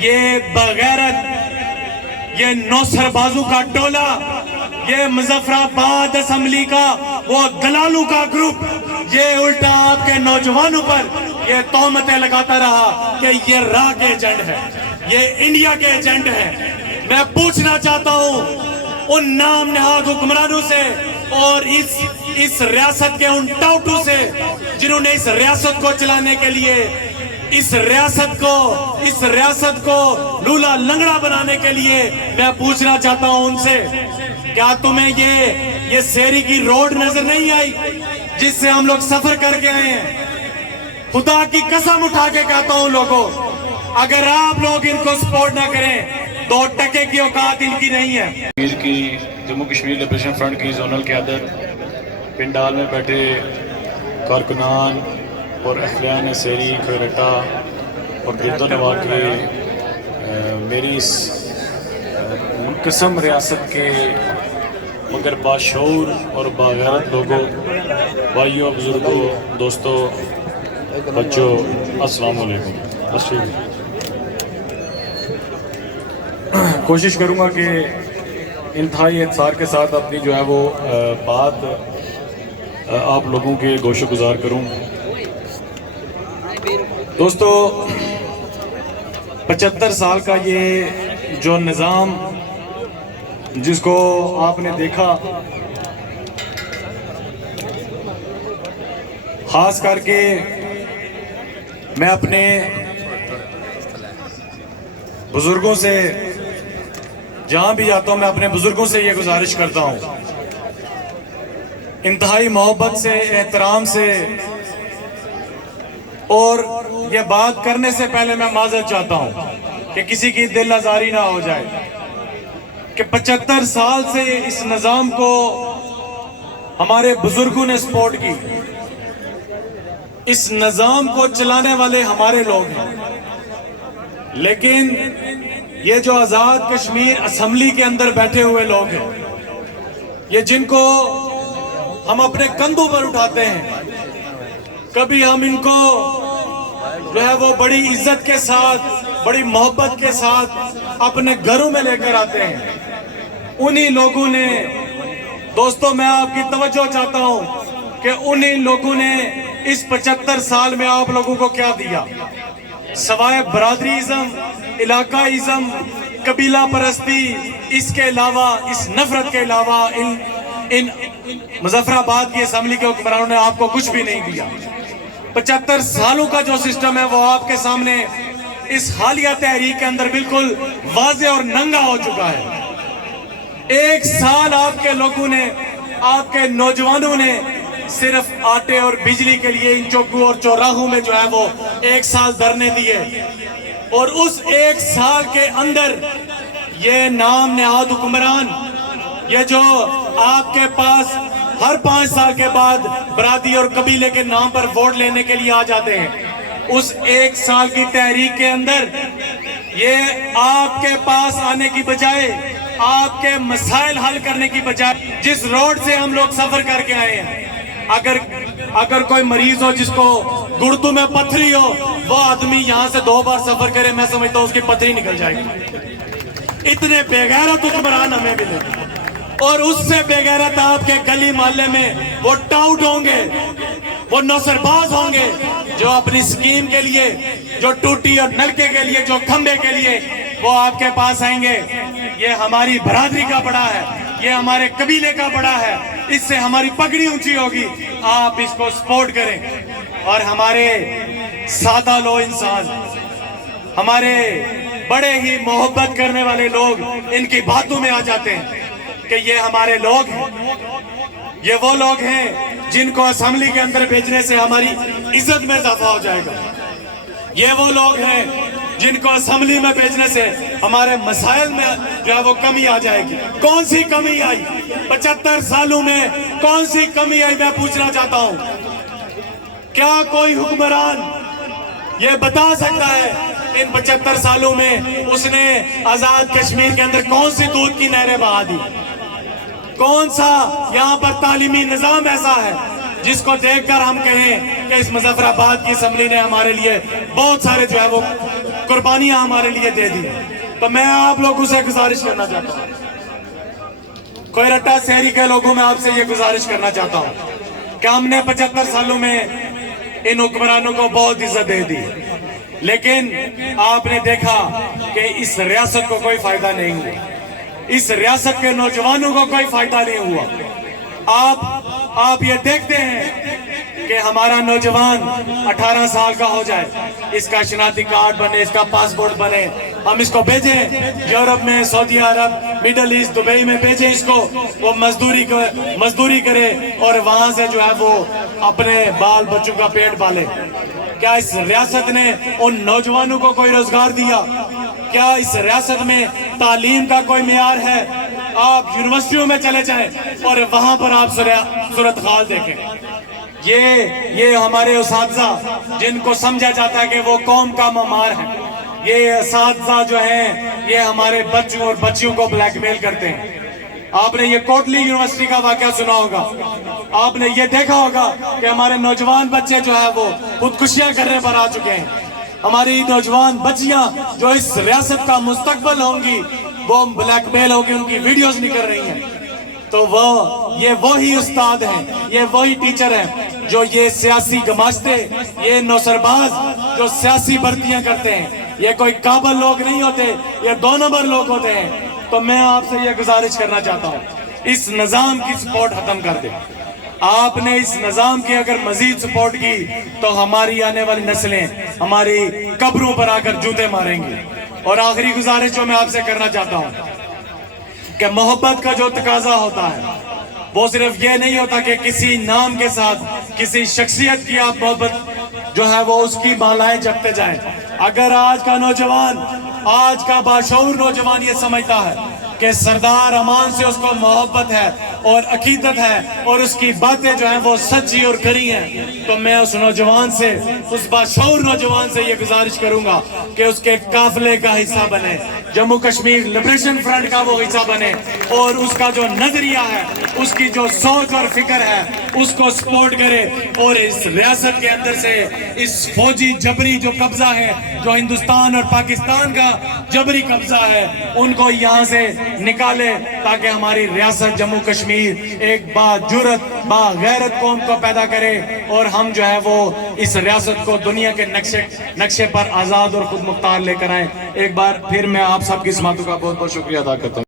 یہ بغیرت، یہ نوسر بازو کا ٹولہ، یہ مظفر آباد اسمبلی کا وہ دلالوں کا گروپ، یہ الٹا آپ کے نوجوانوں پر یہ تہمتیں لگاتا رہا کہ یہ راہ کے ایجنٹ ہے، یہ انڈیا کے ایجنٹ ہے۔ میں پوچھنا چاہتا ہوں ان نام نہاد حکمرانوں سے اور اس ریاست کے ان ٹاؤٹوں سے جنہوں نے اس ریاست کو چلانے کے لیے اس ریاست کو لولا لنگڑا بنانے کے لیے میں پوچھنا چاہتا ہوں ان سے، کیا تمہیں یہ سیری کی روڈ نظر نہیں آئی جس سے ہم لوگ سفر کر کے آئے ہیں؟ خدا کی قسم اٹھا کے کہتا ہوں لوگوں، اگر آپ لوگ ان کو سپورٹ نہ کریں 2 ٹکے کی اوقات ان کی نہیں ہے۔ جموں کشمیر لبریشن فرنٹ کی زونل قیادت، پنڈال میں بیٹھے کارکنان اور اہلیان سیری کھوئرٹا اور گرد و نواح کے میری اس منقسم ریاست کے مگر باشعور اور باغیرت لوگوں، بھائیوں، بزرگوں، دوستوں، بچوں، السلام علیکم۔ کوشش کروں گا کہ انتہائی اختصار کے ساتھ اپنی جو ہے وہ بات آپ لوگوں کے گوش گزار کروں۔ دوستو، 75 سال کا یہ جو نظام جس کو آپ نے دیکھا، خاص کر کے میں اپنے بزرگوں سے جہاں بھی جاتا ہوں میں اپنے بزرگوں سے یہ گزارش کرتا ہوں، انتہائی محبت سے، احترام سے، اور یہ بات کرنے سے پہلے میں معذرت چاہتا ہوں کہ کسی کی دل آزاری نہ ہو جائے کہ 75 سال سے اس نظام کو ہمارے بزرگوں نے سپورٹ کی، اس نظام کو چلانے والے ہمارے لوگ ہیں، لیکن یہ جو آزاد کشمیر اسمبلی کے اندر بیٹھے ہوئے لوگ ہیں، یہ جن کو ہم اپنے کندھوں پر اٹھاتے ہیں، کبھی ہم ان کو جو ہے وہ بڑی عزت کے ساتھ، بڑی محبت کے ساتھ اپنے گھروں میں لے کر آتے ہیں، انہی لوگوں نے، دوستوں میں آپ کی توجہ چاہتا ہوں کہ انہی لوگوں نے اس 75 سال میں آپ لوگوں کو کیا دیا، سوائے برادری ازم، علاقہ ازم، قبیلہ پرستی، اس کے علاوہ، اس نفرت کے علاوہ ان مظفر آباد کی اسمبلی کے حکمرانوں نے آپ کو کچھ بھی نہیں دیا۔ 75 سالوں کا جو سسٹم ہے وہ آپ کے سامنے اس حالیہ تحریک کے اندر بالکل واضح اور ننگا ہو چکا ہے۔ 1 سال آپ کے لوگوں نے، آپ کے نوجوانوں نے صرف آٹے اور بجلی کے لیے ان چوکوں اور چوراہوں میں جو ہے وہ 1 سال دھرنے دیے، اور اس 1 سال کے اندر یہ نام نہاد حکمران، یہ جو آپ کے پاس ہر 5 سال کے بعد برادری اور قبیلے کے نام پر ووٹ لینے کے لیے آ جاتے ہیں، اس 1 سال کی تحریک کے اندر یہ آپ کے پاس آنے کی بجائے، آپ کے مسائل حل کرنے کی بجائے، جس روڈ سے ہم لوگ سفر کر کے آئے ہیں، اگر کوئی مریض ہو جس کو گردوں میں پتھری ہو، وہ آدمی یہاں سے 2 بار سفر کرے، میں سمجھتا ہوں اس کی پتھری نکل جائے گی۔ اتنے بے غیرت حکمران ہمیں ملے، اور اس سے بے غیرت آپ کے گلی محلے میں وہ ٹاؤٹ ہوں گے، وہ نوسر باز ہوں گے، جو اپنی سکیم کے لیے، جو ٹوٹی اور نلکے کے لیے، جو کھمبے کے لیے وہ آپ کے پاس آئیں گے۔ یہ ہماری برادری کا بڑا ہے، یہ ہمارے قبیلے کا بڑا ہے، اس سے ہماری پگڑی اونچی ہوگی، آپ اس کو سپورٹ کریں۔ اور ہمارے سادہ لو انسان، ہمارے بڑے ہی محبت کرنے والے لوگ ان کی باتوں میں آ جاتے ہیں کہ یہ ہمارے لوگ ہیں، یہ وہ لوگ ہیں جن کو اسمبلی کے اندر بھیجنے سے ہماری عزت میں اضافہ ہو جائے گا، یہ وہ لوگ ہیں جن کو اسمبلی میں بھیجنے سے ہمارے مسائل میں جو ہے وہ کمی آ جائے گی۔ کون سی کمی آئی 75 سالوں میں؟ کون سی کمی آئی میں پوچھنا چاہتا ہوں، کیا کوئی حکمران یہ بتا سکتا ہے ان 75 سالوں میں اس نے آزاد کشمیر کے اندر کون سی دودھ کی نہریں بہا دی؟ کون سا یہاں پر تعلیمی نظام ایسا ہے جس کو دیکھ کر ہم کہیں کہ اس مظفر آباد کی اسمبلی نے ہمارے لیے بہت سارے جو ہے وہ قربانیاں ہمارے لیے دے دی. تو میں آپ لوگوں سے گزارش کرنا چاہتا ہوں, کوئرٹا شہری کے لوگوں میں آپ سے یہ گزارش کرنا چاہتا ہوں کہ ہم نے 75 سالوں میں ان حکمرانوں کو بہت عزت دے دی, لیکن آپ نے دیکھا کہ اس ریاست کو کوئی فائدہ نہیں ہوا, اس ریاست کے نوجوانوں کو کوئی فائدہ نہیں ہوا. آپ یہ دیکھتے ہیں کہ ہمارا نوجوان 18 سال کا ہو جائے, اس کا شناختی کارڈ بنے, اس کا پاسپورٹ بنے, ہم اس کو بھیجیں یورپ میں, سعودی عرب, میڈل ایسٹ, دبئی میں بھیجیں اس کو, وہ مزدوری کرے اور وہاں سے جو ہے وہ اپنے بال بچوں کا پیٹ پالے. کیا اس ریاست نے ان نوجوانوں کو کوئی روزگار دیا؟ کیا اس ریاست میں تعلیم کا کوئی معیار ہے؟ آپ یونیورسٹیوں میں چلے جائیں اور وہاں پر آپ صورتحال دیکھیں. یہ ہمارے اساتذہ جن کو سمجھا جاتا ہے کہ وہ قوم کا معمار ہے, یہ اساتذہ جو ہیں یہ ہمارے بچوں اور بچیوں کو بلیک میل کرتے ہیں. آپ نے یہ کوٹلی یونیورسٹی کا واقعہ سنا ہوگا, آپ نے یہ دیکھا ہوگا کہ ہمارے نوجوان بچے جو ہیں وہ خودکشیاں کرنے پر آ چکے ہیں. ہماری نوجوان بچیاں جو اس ریاست کا مستقبل ہوں گی وہ بلیک میل ہو کے ان کی ویڈیوز نکل رہی ہیں. تو یہ وہی استاد ہیں, یہ وہی ٹیچر ہیں جو یہ سیاسی گماشتے, یہ نوسرباز جو سیاسی بھرتیاں کرتے ہیں, یہ کوئی قابل لوگ نہیں ہوتے, یہ 2 نمبر لوگ ہوتے ہیں. تو میں آپ سے یہ گزارش کرنا چاہتا ہوں, اس نظام کی سپورٹ ختم کر دیں. آپ نے اس نظام کی اگر مزید سپورٹ کی تو ہماری آنے والی نسلیں ہماری قبروں پر آ کر جوتے ماریں گی. اور آخری گزارش جو میں آپ سے کرنا چاہتا ہوں کہ محبت کا جو تقاضا ہوتا ہے وہ صرف یہ نہیں ہوتا کہ کسی نام کے ساتھ کسی شخصیت کی آپ محبت جو ہے وہ اس کی مالائیں جپتے جائیں. اگر آج کا نوجوان, آج کا باشعور نوجوان یہ سمجھتا ہے کہ سردار امان سے اس کو محبت ہے اور عقیدت ہے اور اس کی باتیں جو ہیں وہ سچی اور کھری ہیں, تو میں اس نوجوان سے, اس باشعور نوجوان سے یہ گزارش کروں گا کہ اس کے قافلے کا حصہ بنے, جموں کشمیر لبریشن فرنٹ کا وہ حصہ بنے, اور اس کا جو نظریہ ہے, اس کی جو سوچ اور فکر ہے اس کو سپورٹ کرے, اور اس ریاست کے اندر سے اس فوجی جبری جو قبضہ ہے, جو ہندوستان اور پاکستان کا جبری قبضہ ہے, ان کو یہاں سے نکالے تاکہ ہماری ریاست جموں کشمیر ایک باجرت باغیرت قوم کو پیدا کرے, اور ہم جو ہے وہ اس ریاست کو دنیا کے نقشے پر آزاد اور خود مختار لے کر آئیں. ایک بار پھر میں آپ سب کی سماعتوں کا بہت بہت شکریہ ادا کرتا ہوں.